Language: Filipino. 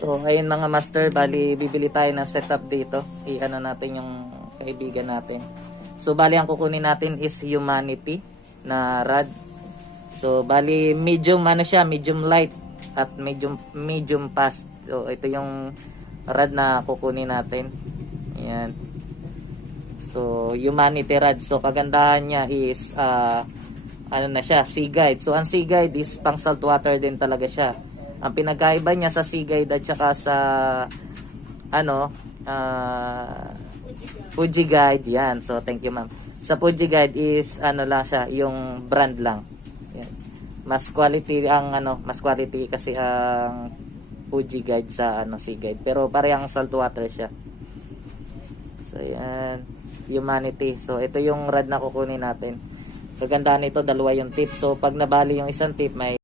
So ayun mga master, bali bibili tayo ng setup dito. I-ano natin yung kaibigan natin. So bali ang kukunin natin is Humanity na rod. So bali medium ano siya, medium light at medium fast. So ito yung rod na kukunin natin. Ayan. So Humanity rod. So kagandahan niya is ano na siya, sea guide. So ang sea guide is pang saltwater din talaga siya. Ang pinagkaiba niya sa sea guide at saka sa ano Fuji guide, yan. So thank you ma'am. Sa Fuji guide is ano lang siya, yung brand lang. Yan. Mas quality ang mas quality kasi ang Fuji guide sa sea guide. Pero parehang saltwater siya. So yan, Humanity. So ito yung rod na kukunin natin. Kagandahan nito, dalawa yung tip. So pag nabali yung isang tip, may